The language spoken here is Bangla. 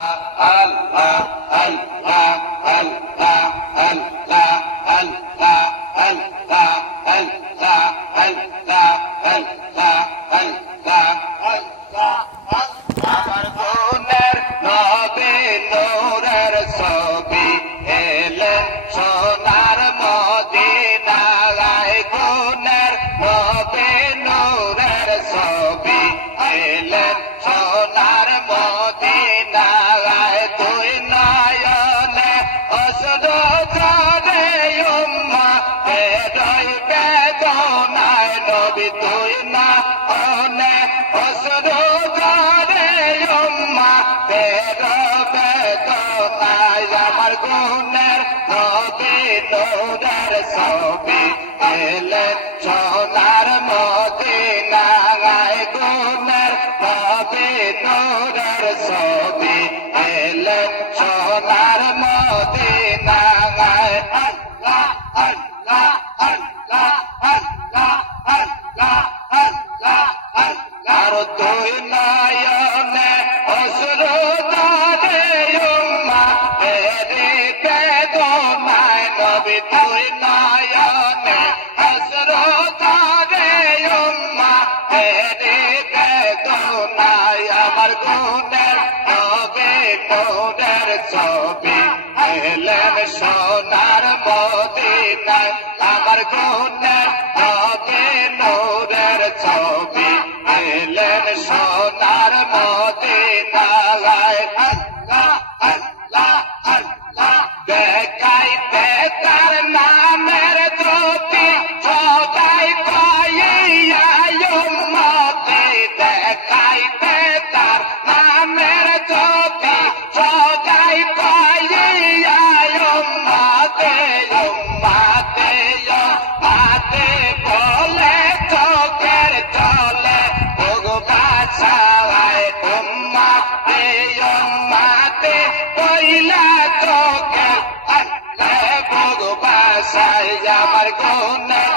Allah, Allah, Allah, Allah, Allah, Allah, Allah, Allah, Allah, Allah, Allah, আমার গুণের নবী নূরের ছবি এলেন সোনার মদিনায়। গুণের নবী নূরের ছবি এলেন সোনার মদিনায়। তুই নয়নে অশ্রু ঝরে উম্মতের বেদনায় নবী, তুই নয়নে অশ্রু ঝরে উম্মতের বেদনায়। আমার গুণের নবী নূরের ছবি এলেন সোনার মদিনায়। গুণের নবী নূরের ছবি এলেন সোনার মদিনায়। আল্লাহ আল্লাহ আল্লাহ আল্লাহ আল্লাহ আল্লাহ আল্লাহ। আর তুই নয়নে অশ্রু ঝরে উম্মতের বেদনায় নবী, তুই নয়নে অশ্রু ঝরে উম্মতের বেদনায়। আমার গুণের নবী নূরের ছবি এলেন সোনার মদিনায়। আমার গুণের নবী নূরের ছবি এলেন সোনার মদিনায়। আল্লাহ আল্লাহ আল্লাহ। দেখাইতে তার নামের জ্যোতি সদাই পাইয়া উম্মতে। দেখাইতে তার নামের জ্যোতি সদাই পাইয়া উম্মতে। উম্মতে উম্মতে বলে চোখের জলে ভগবাসায়। উম্মতে উম্মতে বইলা চোখের ভগবাসায়। আমার গুণের